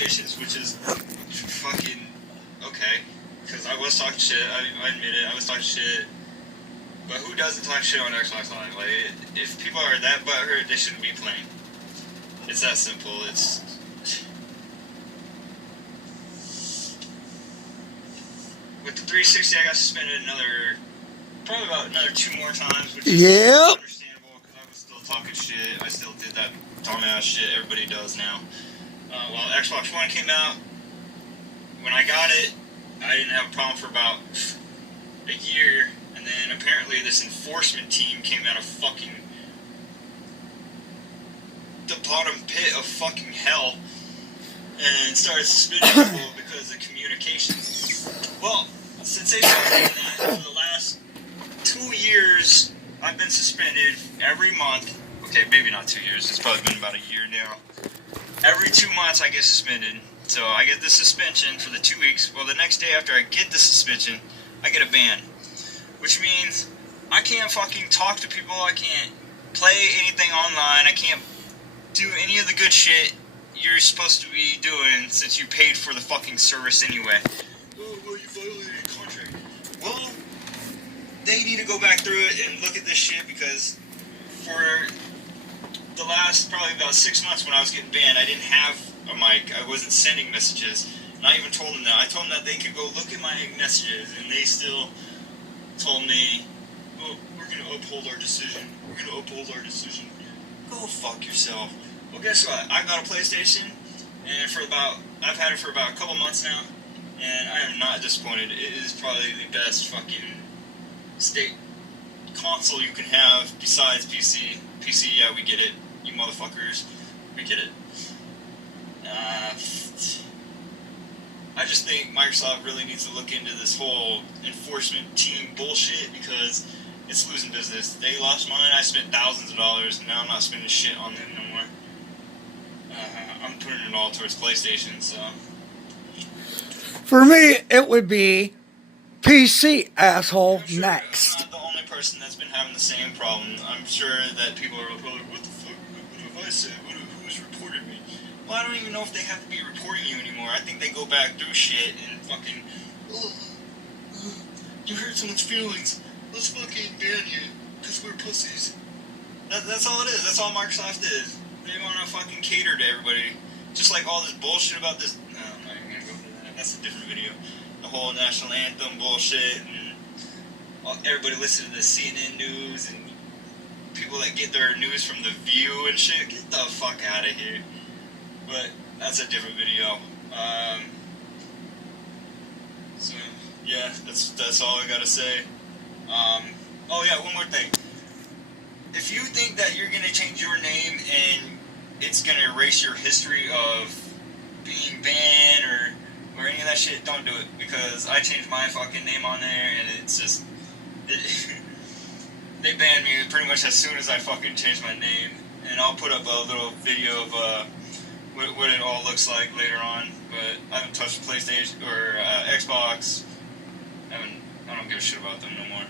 communications, which is fucking okay. Because I was talking shit. I admit it. I was talking shit. But who doesn't talk shit on Xbox Live? Like, if people are that butthurt, they shouldn't be playing. It's that simple. It's... With the 360, I got suspended probably about another 2 more times, which is understandable, because I was still talking shit. I still did that dumbass shit everybody does now. While Xbox One came out, when I got it, I didn't have a problem for about a year, and then apparently this enforcement team came out of fucking the bottom pit of fucking hell and started suspending people because of communications. Well, since they've been doing that for the last 2 years, I've been suspended every month. Okay, maybe not 2 years. It's probably been about a year now. Every 2 months I get suspended. So I get the suspension for the 2 weeks. Well, the next day after I get the suspension, I get a ban. Which means I can't fucking talk to people. I can't play anything online. I can't do any of the good shit you're supposed to be doing since you paid for the fucking service anyway. Oh, well, you violated a contract. Well, they need to go back through it and look at this shit, because for the last probably about 6 months when I was getting banned, I didn't have a mic. I wasn't sending messages. And I even told them that. I told them that they could go look at my messages, and they still told me, oh, we're going to uphold our decision. We're going to uphold our decision. Go fuck yourself. Well, guess what? I got a PlayStation, and I've had it for about a couple months now, and I am not disappointed. It is probably the best fucking state console you can have besides PC. PC, yeah, we get it. You motherfuckers, we get it. I just think Microsoft really needs to look into this whole enforcement team bullshit, because it's losing business. They lost mine. I spent thousands of dollars, and now I'm not spending shit on them no more. I'm putting it all towards PlayStation, so... For me, it would be PC, asshole, sure next. I'm not the only person that's been having the same problem. I'm sure that people are like, what the fuck, what have I said? Who's reported me? Well, I don't even know if they have to be reporting you anymore. I think they go back through shit and fucking... you hurt someone's feelings. Let's fucking ban you, because we're pussies. That's all it is. That's all Microsoft is. They want to fucking cater to everybody. Just like all this bullshit about this... No, I'm not even going to go into that. That's a different video. The whole national anthem bullshit, and everybody listen to the CNN news, and people that get their news from The View and shit. Get the fuck out of here. But that's a different video. So, yeah, that's all I gotta say. Oh yeah, one more thing. If you think that you're gonna change your name and it's gonna erase your history of being banned or any of that shit, don't do it, because I changed my fucking name on there, and it's just... they banned me pretty much as soon as I fucking changed my name, and I'll put up a little video of what it all looks like later on, but I haven't touched PlayStation or Xbox. I don't give a shit about them no more.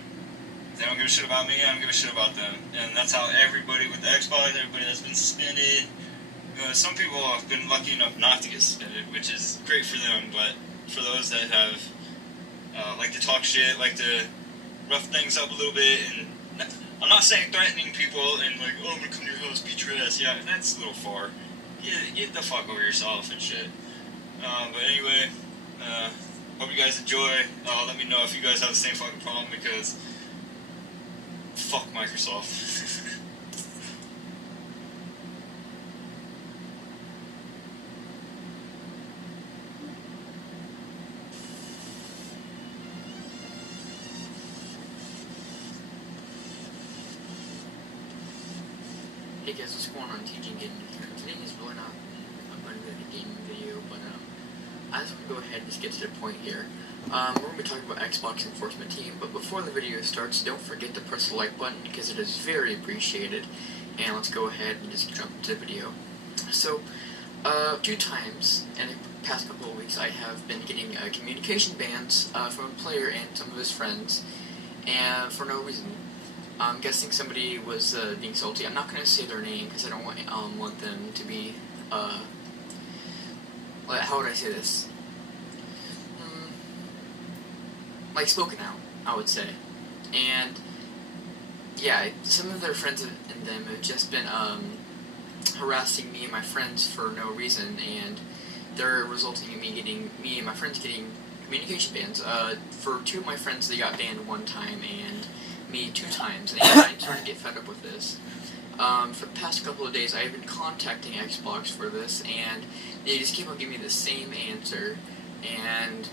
If they don't give a shit about me, I don't give a shit about them. And that's how everybody with the Xbox, everybody that's been suspended, some people have been lucky enough not to get suspended, which is great for them, but for those that have, like to talk shit, like to rough things up a little bit, and I'm not saying threatening people and like, oh, I'm gonna come to your house, beat your ass. Yeah, that's a little far. Get the fuck over yourself and shit. But anyway, hope you guys enjoy. Let me know if you guys have the same fucking problem, because fuck Microsoft. Hey guys, what's going on? TJ Gaming here. Today is really not a good gaming video, but as we go ahead and just get to the point here, we're going to be talking about Xbox Enforcement Team, but before the video starts, don't forget to press the like button, because it is very appreciated, and let's go ahead and just jump into the video. So, 2 times in the past couple of weeks, I have been getting communication bans from a player and some of his friends, and for no reason. I'm guessing somebody was being salty. I'm not going to say their name because I don't want them to be how would I say this? Like spoken out, I would say. And yeah, some of their friends and them have just been harassing me and my friends for no reason, and they're resulting in me and my friends getting communication bans. For 2 of my friends, they got banned 1 time, and me 2 times, and I'm starting to get fed up with this. For the past couple of days, I've been contacting Xbox for this, and they just keep on giving me the same answer, and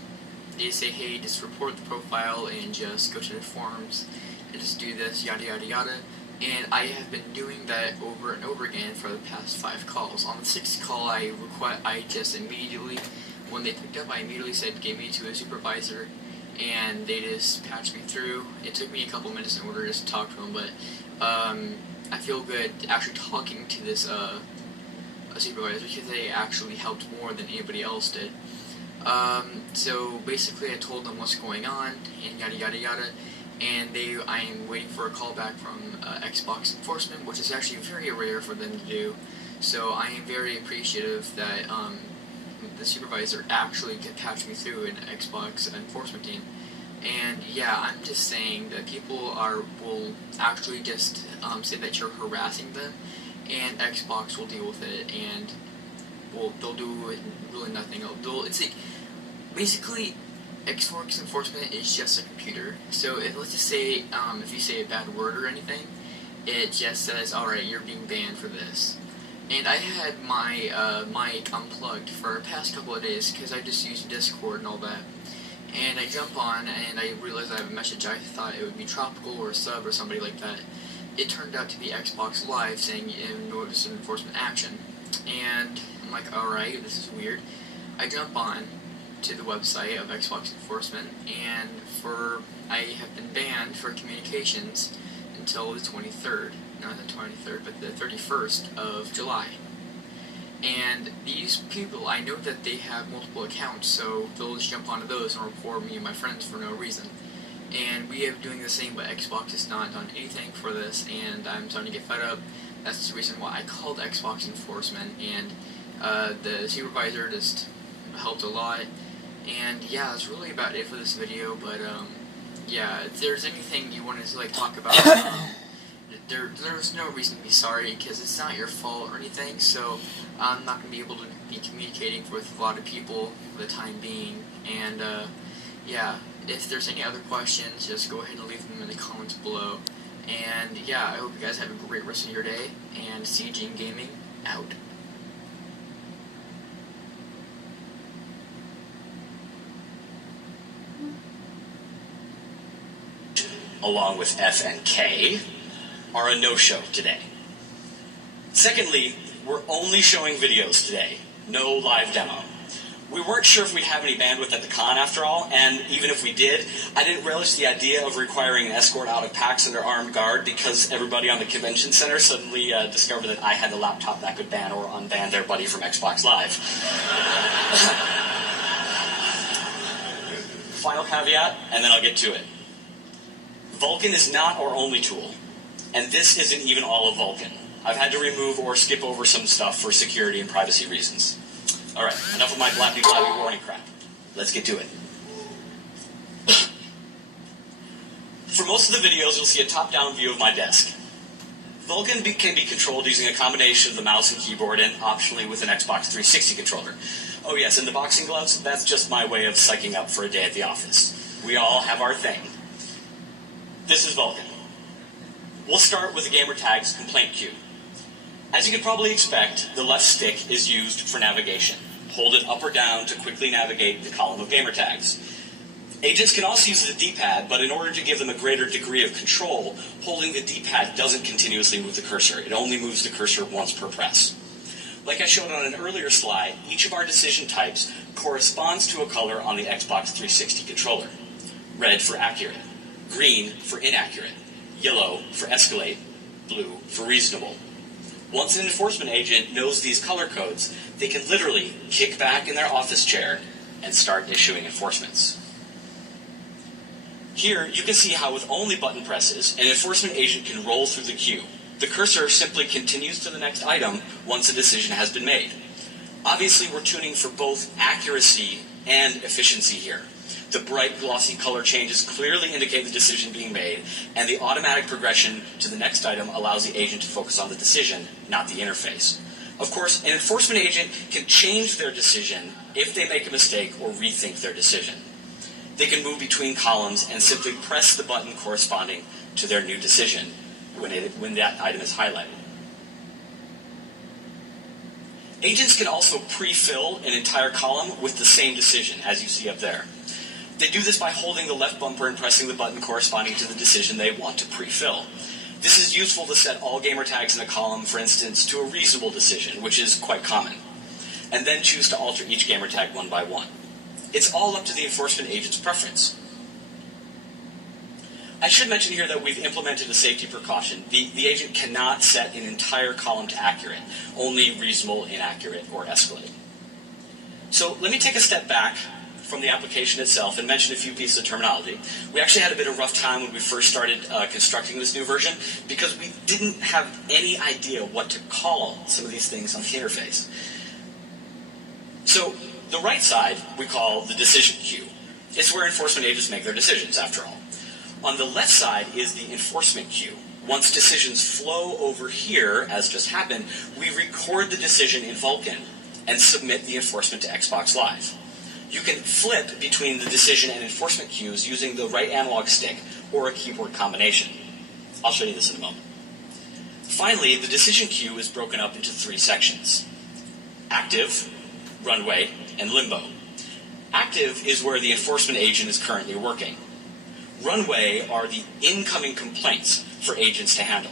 they say, hey, just report the profile and just go to the forums and just do this, yada yada yada. And I have been doing that over and over again for the past 5 calls. On the 6th call, I just immediately, when they picked up, I immediately said, give me to a supervisor, and they just patched me through. It took me a couple minutes in order to just talk to them, but I feel good actually talking to this a supervisor, because they actually helped more than anybody else did. So basically I told them what's going on, and yada yada yada, and I am waiting for a call back from Xbox Enforcement, which is actually very rare for them to do. So I am very appreciative that the supervisor actually can patch me through an Xbox Enforcement team. And yeah, I'm just saying that people will actually just say that you're harassing them, and Xbox will deal with it, and they'll do really nothing. It's like, basically, Xbox Enforcement is just a computer. So let's just say, if you say a bad word or anything, it just says, alright, you're being banned for this. And I had my mic unplugged for the past couple of days, because I just used Discord and all that. And I jump on, and I realize I have a message. I thought it would be Tropical or Sub or somebody like that. It turned out to be Xbox Live saying, notice of enforcement action. And I'm like, alright, this is weird. I jump on to the website of Xbox Enforcement, and I have been banned for communications until the 23rd. Not the 23rd, but the 31st of July. And these people, I know that they have multiple accounts, so they'll just jump onto those and report me and my friends for no reason. And we are doing the same, but Xbox has not done anything for this, and I'm starting to get fed up. That's the reason why I called Xbox Enforcement, and the supervisor just helped a lot. And yeah, that's really about it for this video, but yeah, if there's anything you wanted to talk about, there's no reason to be sorry, because it's not your fault or anything, so I'm not going to be able to be communicating with a lot of people for the time being. And yeah, if there's any other questions, just go ahead and leave them in the comments below. And yeah, I hope you guys have a great rest of your day, and CG Gaming out. Along with F and K, are a no-show today. Secondly, we're only showing videos today, no live demo. We weren't sure if we'd have any bandwidth at the con after all, and even if we did, I didn't relish the idea of requiring an escort out of PAX under armed guard, because everybody on the convention center suddenly discovered that I had a laptop that could ban or unban their buddy from Xbox Live. Final caveat, and then I'll get to it. Vulkan is not our only tool, and this isn't even all of Vulkan. I've had to remove or skip over some stuff for security and privacy reasons. Alright, enough of my blabbity-blabby warning crap. Let's get to it. For most of the videos, you'll see a top-down view of my desk. Vulkan can be controlled using a combination of the mouse and keyboard, and optionally with an Xbox 360 controller. Oh yes, and the boxing gloves, that's just my way of psyching up for a day at the office. We all have our thing. This is Vulkan. We'll start with the gamertag's complaint queue. As you can probably expect, the left stick is used for navigation. Hold it up or down to quickly navigate the column of gamertags. Agents can also use the D-pad, but in order to give them a greater degree of control, holding the D-pad doesn't continuously move the cursor. It only moves the cursor once per press. Like I showed on an earlier slide, each of our decision types corresponds to a color on the Xbox 360 controller. Red for accurate, green for inaccurate, yellow for escalate, blue for reasonable. Once an enforcement agent knows these color codes, they can literally kick back in their office chair and start issuing enforcements. Here, you can see how with only button presses, an enforcement agent can roll through the queue. The cursor simply continues to the next item once a decision has been made. Obviously, we're tuning for both accuracy and efficiency here. The bright, glossy color changes clearly indicate the decision being made, and the automatic progression to the next item allows the agent to focus on the decision, not the interface. Of course, an enforcement agent can change their decision if they make a mistake or rethink their decision. They can move between columns and simply press the button corresponding to their new decision when that item is highlighted. Agents can also pre-fill an entire column with the same decision, as you see up there. They do this by holding the left bumper and pressing the button corresponding to the decision they want to pre-fill. This is useful to set all gamer tags in a column, for instance, to a reasonable decision, which is quite common, and then choose to alter each gamer tag one by one. It's all up to the enforcement agent's preference. I should mention here that we've implemented a safety precaution. The agent cannot set an entire column to accurate, only reasonable, inaccurate, or escalate. So let me take a step back from the application itself and mention a few pieces of terminology. We actually had a bit of rough time when we first started constructing this new version because we didn't have any idea what to call some of these things on the interface. So the right side we call the decision queue. It's where enforcement agents make their decisions, after all. On the left side is the enforcement queue. Once decisions flow over here, as just happened, we record the decision in Vulkan and submit the enforcement to Xbox Live. You can flip between the decision and enforcement queues using the right analog stick or a keyboard combination. I'll show you this in a moment. Finally, the decision queue is broken up into 3 sections: active, runway, and limbo. Active is where the enforcement agent is currently working. Runway are the incoming complaints for agents to handle.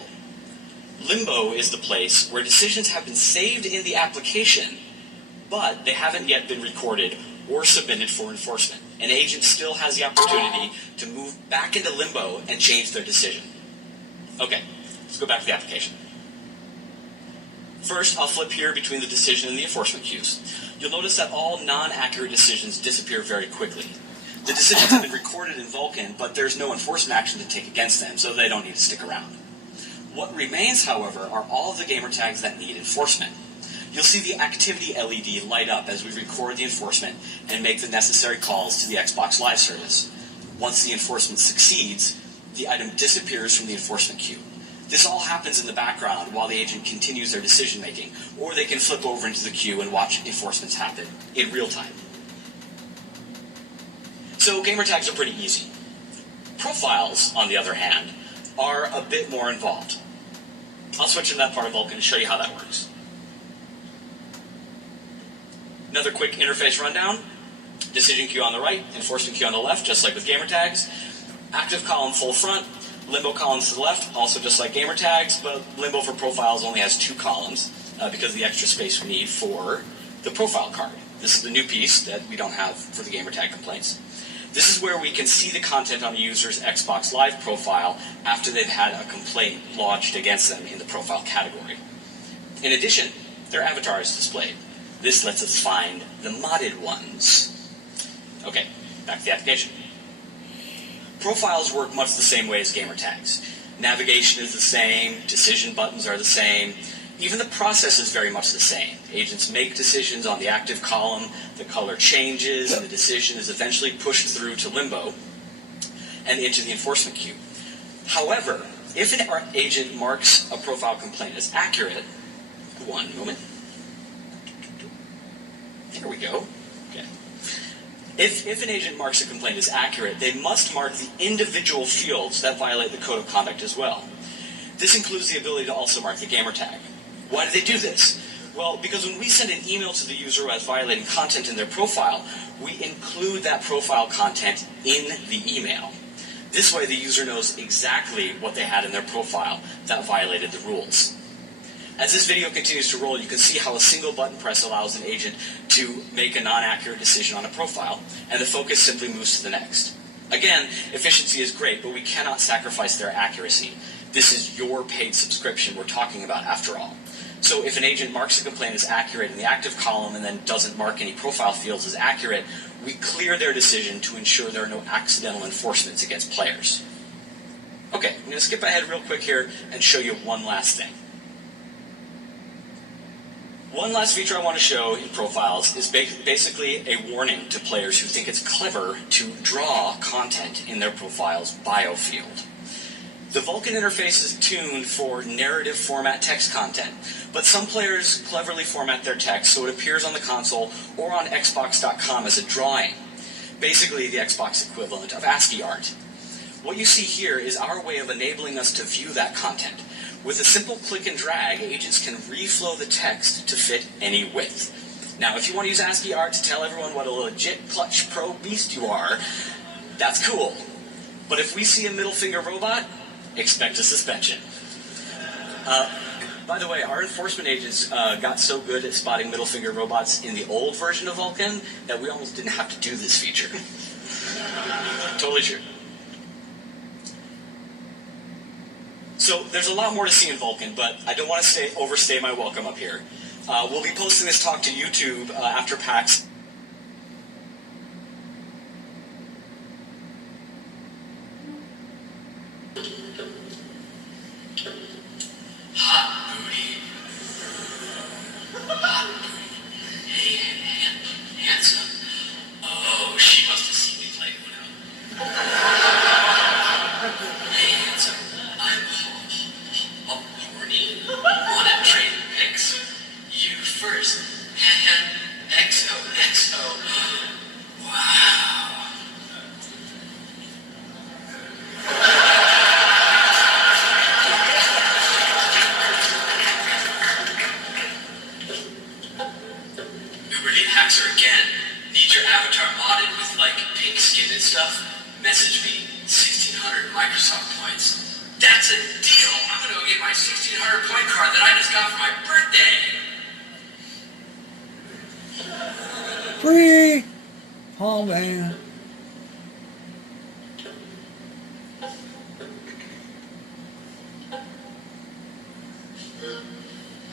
Limbo is the place where decisions have been saved in the application, but they haven't yet been recorded or submitted for enforcement. An agent still has the opportunity to move back into limbo and change their decision. Okay, let's go back to the application. First, I'll flip here between the decision and the enforcement queues. You'll notice that all non-accurate decisions disappear very quickly. The decisions have been recorded in Vulkan, but there's no enforcement action to take against them, so they don't need to stick around. What remains, however, are all of the gamer tags that need enforcement. You'll see the activity LED light up as we record the enforcement and make the necessary calls to the Xbox Live service. Once the enforcement succeeds, the item disappears from the enforcement queue. This all happens in the background while the agent continues their decision making, or they can flip over into the queue and watch enforcements happen in real time. So gamer tags are pretty easy. Profiles, on the other hand, are a bit more involved. I'll switch to that part of Vulkan and show you how that works. Another quick interface rundown. Decision queue on the right, enforcement queue on the left, just like with gamer tags. Active column full front, limbo columns to the left, also just like gamer tags, but limbo for profiles only has 2 columns because of the extra space we need for the profile card. This is the new piece that we don't have for the gamer tag complaints. This is where we can see the content on a user's Xbox Live profile after they've had a complaint lodged against them in the profile category. In addition, their avatar is displayed. This lets us find the modded ones. Okay, back to the application. Profiles work much the same way as gamer tags. Navigation is the same, decision buttons are the same, even the process is very much the same. Agents make decisions on the active column, the color changes, and the decision is eventually pushed through to limbo and into the enforcement queue. However, if an agent marks a profile complaint as accurate, one moment. There we go. Okay. If an agent marks a complaint as accurate, they must mark the individual fields that violate the code of conduct as well. This includes the ability to also mark the gamer tag. Why do they do this? Well, because when we send an email to the user who has violating content in their profile, we include that profile content in the email. This way the user knows exactly what they had in their profile that violated the rules. As this video continues to roll, you can see how a single button press allows an agent to make a non-accurate decision on a profile, and the focus simply moves to the next. Again, efficiency is great, but we cannot sacrifice their accuracy. This is your paid subscription we're talking about after all. So if an agent marks a complaint as accurate in the active column and then doesn't mark any profile fields as accurate, we clear their decision to ensure there are no accidental enforcements against players. Okay, I'm going to skip ahead real quick here and show you one last thing. One last feature I want to show in profiles is basically a warning to players who think it's clever to draw content in their profile's bio field. The Vulkan interface is tuned for narrative format text content, but some players cleverly format their text so it appears on the console or on Xbox.com as a drawing, basically the Xbox equivalent of ASCII art. What you see here is our way of enabling us to view that content. With a simple click and drag, agents can reflow the text to fit any width. Now, if you want to use ASCII art to tell everyone what a legit Clutch Pro beast you are, that's cool. But if we see a middle finger robot, expect a suspension. By the way, our enforcement agents got so good at spotting middle finger robots in the old version of Vulkan that we almost didn't have to do this feature. Totally true. So there's a lot more to see in Vulkan, but I don't want to overstay my welcome up here. We'll be posting this talk to YouTube after PAX. Hot booty. Hot booty. Hey, handsome. Oh, she must have seen me play Uno. Hey, handsome. I'm horny. Wanna trade pics? You first. XOXO. Wow. Uberlead Haxor again. Need your avatar modded with like pink skin and stuff? Message me. 1600 Microsoft points. That's a deal! I'm gonna go get my 1600 point card that I just got for my birthday! Free. Oh man.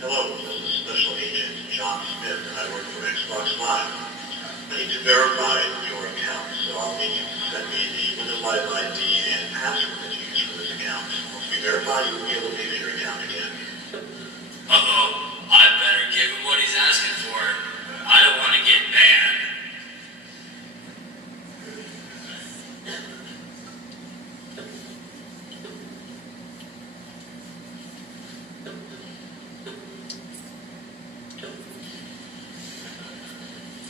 Hello, this is Special Agent John Smith, and I work for Xbox Live. I need to verify your account, so I'll need you to send me the Windows Live ID and password that you use for this account. Once we verify, you will be able to use your account again. Uh-oh, I better give him what he's asking for. I don't want to get banned.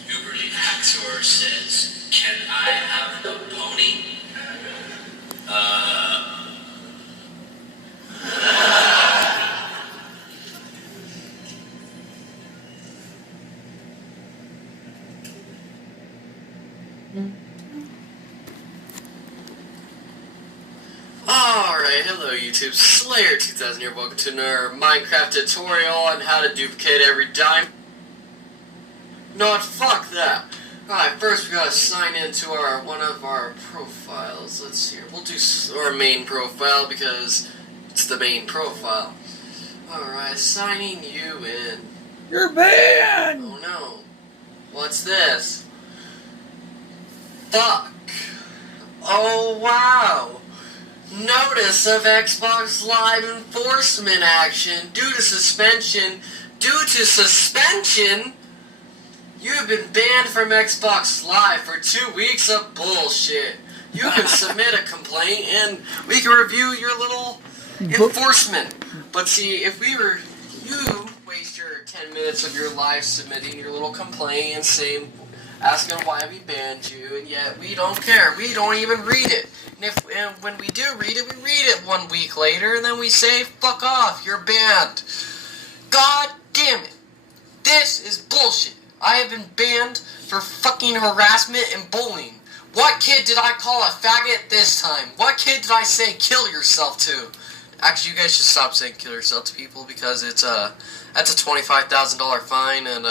Uberlead Haxor says, can I have a pony? Alright, hello YouTube, Slayer 2000 here, welcome to another Minecraft tutorial on how to duplicate every dime. No, fuck that. Alright, first we gotta sign into one of our profiles. Let's see here, we'll do our main profile because it's the main profile. Alright, signing you in. You're banned. Oh no. What's this? Fuck. Oh wow. Notice of Xbox Live enforcement action due to suspension. You have been banned from Xbox Live for 2 weeks of bullshit. You can submit a complaint and we can review your little enforcement. But see, if you waste your 10 minutes of your life submitting your little complaint and saying, asking why we banned you, and yet we don't care. We don't even read it. And when we do read it, we read it 1 week later, and then we say, fuck off, you're banned. God damn it. This is bullshit. I have been banned for fucking harassment and bullying. What kid did I call a faggot this time? What kid did I say kill yourself to? Actually, you guys should stop saying kill yourself to people because that's a $25,000 fine and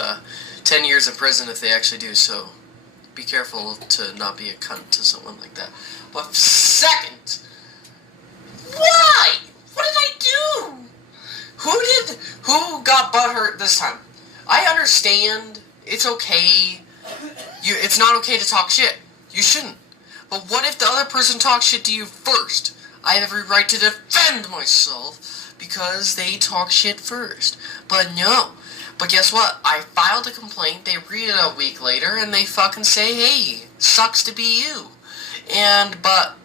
10 years in prison if they actually do so. Be careful to not be a cunt to someone like that. But second, why? What did I do? Who got butthurt this time? I understand. It's okay. It's not okay to talk shit. You shouldn't. But what if the other person talks shit to you first? I have every right to defend myself because they talk shit first. But no. But guess what? I filed a complaint, they read it a week later, and they fucking say, hey, sucks to be you. But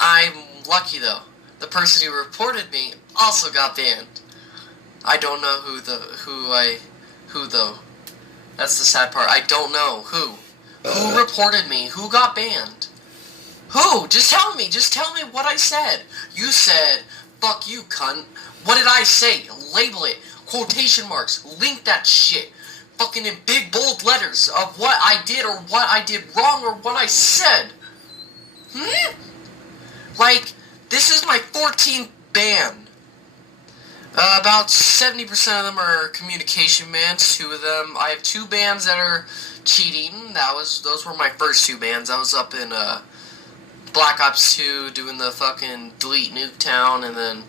I'm lucky though. The person who reported me also got banned. I don't know who though. That's the sad part. I don't know who. Who reported me? Who got banned? Who? Just tell me. Just tell me what I said. You said, fuck you, cunt. What did I say? Label it. Quotation marks. Link that shit. Fucking in big bold letters of what I did or what I did wrong or what I said. Like, this is my 14th ban. About 70% of them are communication bans. 2 of them, I have 2 bans that are cheating. Those were my first 2 bans. I was up in Black Ops 2 doing the fucking delete Nuketown, and then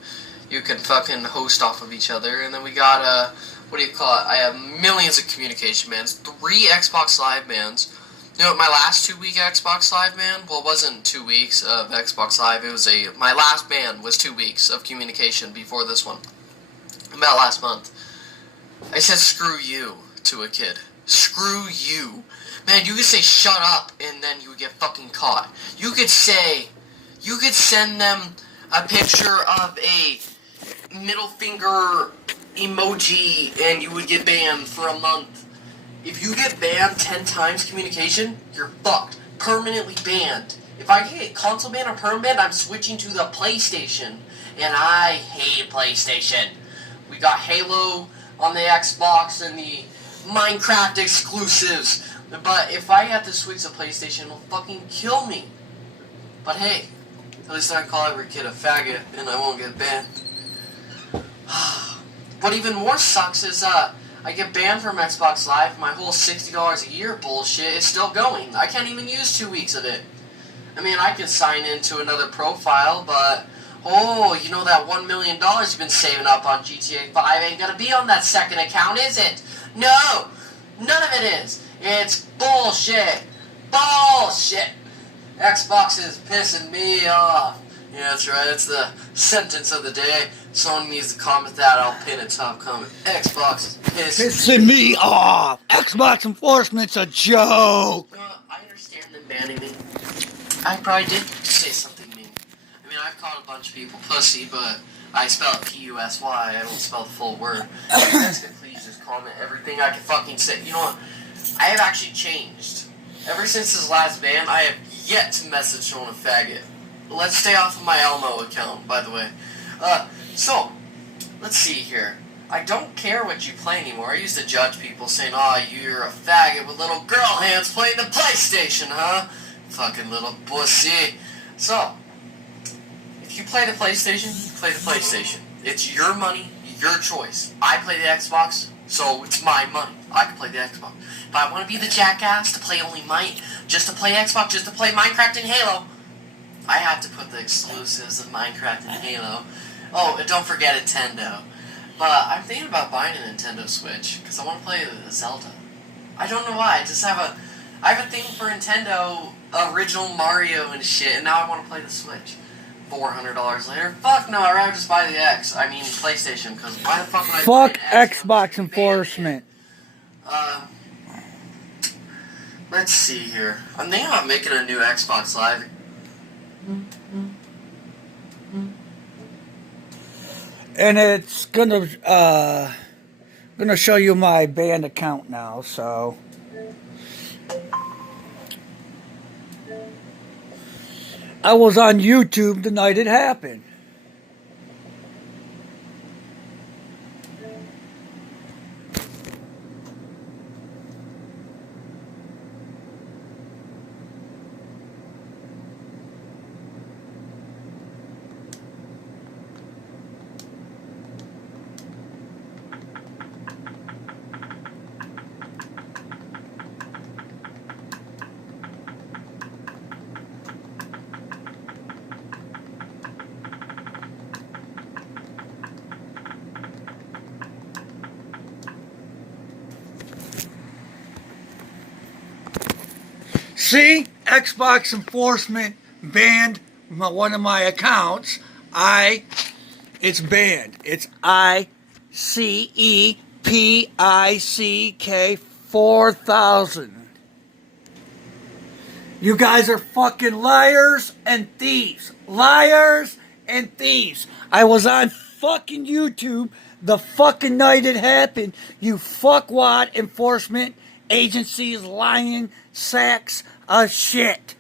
you can fucking host off of each other. And then we got what do you call it? I have millions of communication bans, 3 Xbox Live bans. You know what my last 2-week Xbox Live ban? Well, it wasn't 2 weeks of Xbox Live. It was my last ban was 2 weeks of communication before this one. About last month. I said screw you to a kid. Screw you. Man, you could say shut up and then you would get fucking caught. You could send them a picture of a middle finger emoji and you would get banned for a month. If you get banned 10 times communication, you're fucked. Permanently banned. If I get console ban or perm ban, I'm switching to the PlayStation. And I hate PlayStation. We got Halo on the Xbox and the Minecraft exclusives. But if I have to switch to PlayStation, it'll fucking kill me. But hey, at least I call every kid a faggot and I won't get banned. What even more sucks is I get banned from Xbox Live. My whole $60 a year bullshit is still going. I can't even use 2 weeks of it. I mean, I can sign into another profile, but oh, you know that $1 million you've been saving up on GTA 5 ain't gonna be on that second account, is it? No! None of it is. It's bullshit. Bullshit. Xbox is pissing me off. Yeah, that's right. It's the sentence of the day. Someone needs to comment that. I'll pin a top comment. Xbox is Pissing me off. Xbox enforcement's a joke. I understand them banning me. I probably did say something mean. I mean, I've called a bunch of people pussy, but I spell it P-U-S-Y. I don't spell the full word. You guys can please just comment everything I can fucking say. You know what? I have actually changed. Ever since his last ban, I have yet to message someone a faggot. Let's stay off of my Elmo account, by the way. So, let's see here. I don't care what you play anymore. I used to judge people saying, oh, you're a faggot with little girl hands playing the PlayStation, huh? Fucking little pussy. So, if you play the PlayStation, you play the PlayStation. It's your money, your choice. I play the Xbox, so it's my money. I can play the Xbox. If I want to be the jackass to play only just to play Xbox, just to play Minecraft and Halo, I have to put the exclusives of Minecraft and Halo. Oh, and don't forget Nintendo. But I'm thinking about buying a Nintendo Switch, because I want to play Zelda. I don't know why, I have a thing for Nintendo original Mario and shit, and now I want to play the Switch. $400 later? Fuck no, I'd rather just buy the PlayStation, because why the fuck would I Fuck play an X Xbox enforcement. Let's see here. I'm thinking about making a new Xbox Live. And it's gonna show you my band account now, so I was on YouTube the night it happened. See, Xbox enforcement banned one of my accounts. It's banned. It's ICE PICK 4000. You guys are fucking liars and thieves. Liars and thieves. I was on fucking YouTube the fucking night it happened. You fuckwad enforcement agencies lying sacks of shit.